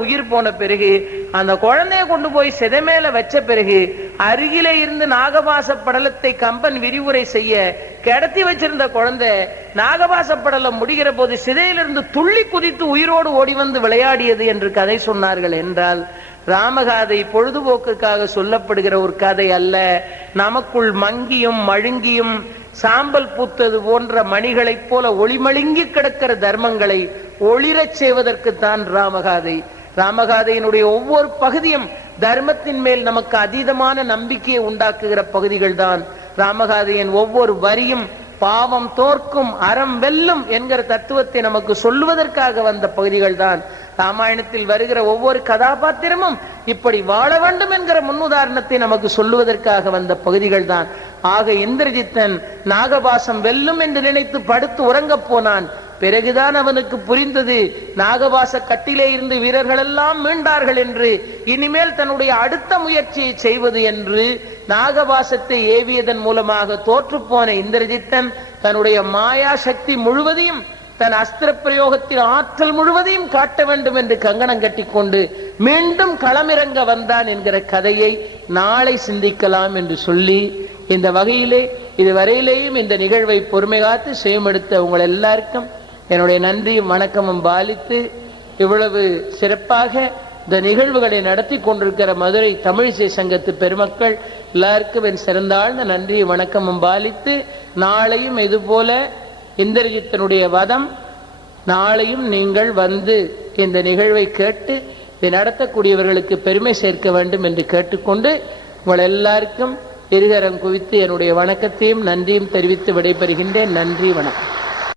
உயிர் போன பிறகு அந்த குழந்தைய கொண்டு போய் சிதை மேல வச்ச பிறகு அருகிலே இருந்து நாகபாச படலத்தை கம்பன் விரிவுரை செய்ய கிடத்தி வச்சிருந்த குழந்தை நாகபாச படலம் முடிகிற போது சிதையிலிருந்து துள்ளி குதித்து உயிரோடு ஓடி வந்து விளையாடியது என்று கதை சொன்னார்கள் என்றால் ராமகாதை பொழுதுபோக்குக்காக சொல்லப்படுகிற ஒரு கதை அல்ல. நமக்குள் மங்கியும் மழுங்கியும் சாம்பல் பூத்தது போன்ற மணிகளைப் போல ஒளிமழுங்கி கிடக்கிற தர்மங்களை ஒளிரச் செய்வதற்குத்தான் ராமகாதை. ராமகாதையினுடைய ஒவ்வொரு பகுதியும் தர்மத்தின் மேல் நமக்கு அதீதமான நம்பிக்கையை உண்டாக்குகிற பகுதிகள் தான் ராமகாதையின் ஒவ்வொரு வரியும் பாவம் தோற்கும் அறம் வெல்லும் என்கிற தத்துவத்தை நமக்கு சொல்லுவதற்காக வந்த பகுதிகள் தான் ராமாயணத்தில் வருகிற ஒவ்வொரு கதாபாத்திரமும் இப்படி வாழ வேண்டும் என்கிற முன்னுதாரணத்தை நமக்கு சொல்லுவதற்காக வந்த பகுதிகள் தான் ஆக இந்திரஜித்தன் நாகபாசம் வெல்லும் என்று நினைத்து படுத்து உறங்கப் போனான். பிறகுதான் அவனுக்கு புரிந்தது நாகவாச கட்டிலே இருந்து வீரர்கள் எல்லாம் மீண்டார்கள் என்று இனிமேல் தன்னுடைய அடுத்த முயற்சியை செய்வது என்று நாகவாசத்தை ஏவியதன் மூலமாக தோற்று போன இந்திரஜித்தன் தன்னுடைய மாயா சக்தி முழுவதையும் தன் அஸ்திர பிரயோகத்தின் ஆற்றல் முழுவதையும் காட்ட வேண்டும் என்று கங்கணம் கட்டிக்கொண்டு மீண்டும் களமிறங்க வந்தான் என்கிற கதையை நாளை சிந்திக்கலாம் என்று சொல்லி இந்த வகையிலே இதுவரையிலேயும் இந்த நிகழ்வை பொறுமை காத்து செய்யமெடுத்த உங்கள் எல்லாருக்கும் என்னுடைய நன்றியும் வணக்கமும் பாலித்து இவ்வளவு சிறப்பாக இந்த நிகழ்வுகளை நடத்தி கொண்டிருக்கிற மதுரை தமிழிசை சங்கத்து பெருமக்கள் எல்லாருக்கும் என் சிறந்தாழ்ந்த நன்றியும் வணக்கமும் பாலித்து நாளையும் இதுபோல இந்திரஜித்தனுடைய வதம் நாளையும் நீங்கள் வந்து இந்த நிகழ்வை கேட்டு இதை நடத்தக்கூடியவர்களுக்கு பெருமை சேர்க்க வேண்டும் என்று கேட்டுக்கொண்டு உங்கள் எல்லாருக்கும் இருகரம் குவித்து என்னுடைய வணக்கத்தையும் நன்றியும் தெரிவித்து விடைபெறுகின்றேன். நன்றி வணக்கம்.